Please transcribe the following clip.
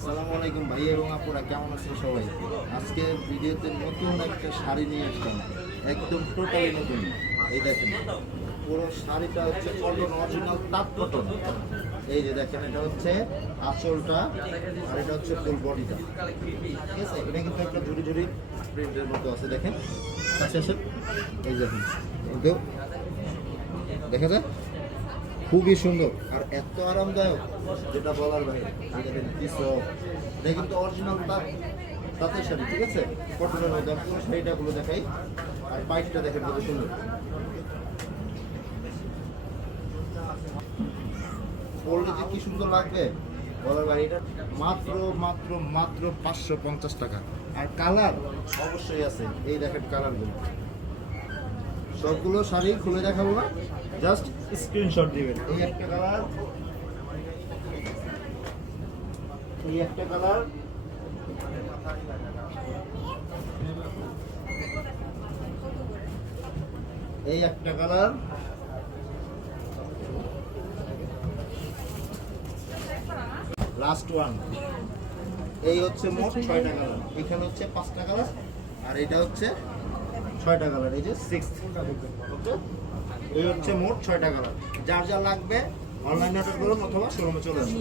আসসালামু আলাইকুম ভাই এবং আপুরা, কেমন আছেন সবাই? আজকে ভিডিওতে নতুন একটা শাড়ি নিয়ে আসলাম। একদম টোটালি নতুন। এই দেখেন, পুরো শাড়িটা হচ্ছে কটন অরিজিনাল তাঁত কটন এই যে দেখেন, এটা হচ্ছে আঁচলটা আর এটা হচ্ছে ফুল বডিটা ঠিক আছে? এটা কিন্তু একটা ঝুড়ি ঝুড়ি প্রিন্টের মতো আছে, দেখেন। কাছে আসেন এই দেখেন দেখা যায়? খুবই সুন্দর। আর এত আরামদায়ক, যেটা বলার বাইরে এই দেখেন কি এটা কিন্তু অরিজিনাল তাঁত, তাঁতের শাড়ি, ঠিক আছে? কটনের মধ্যে আমি পুরো শাড়িটা গুলো দেখাই। আর পাইপটা দেখেন কত সুন্দর। পরলে যে কি সুন্দর লাগবে, বলার বাইরে, এটা মাত্র মাত্র মাত্র পাঁচশো পঞ্চাশ টাকা। আর কালার অবশ্যই আছে, এই দেখেন কালারগুলো। সবগুলো শাড়ি খুলে দেখাবো না। জাস্ট স্ক্রিনশট দিবেন। এই একটা কালার। এই একটা কালার। এই একটা কালার। লাস্ট ওয়ান এই হচ্ছে মোট ছয়টা কালার। এখানে হচ্ছে পাঁচটা কালার। আর এটা হচ্ছে ছয়টা কালার এই যে সিক্স ওকে এই হচ্ছে মোট ছয়টা কালার যার যা লাগবে অনলাইনে অর্ডার করুন অথবা শোরুমে চলে আসুন।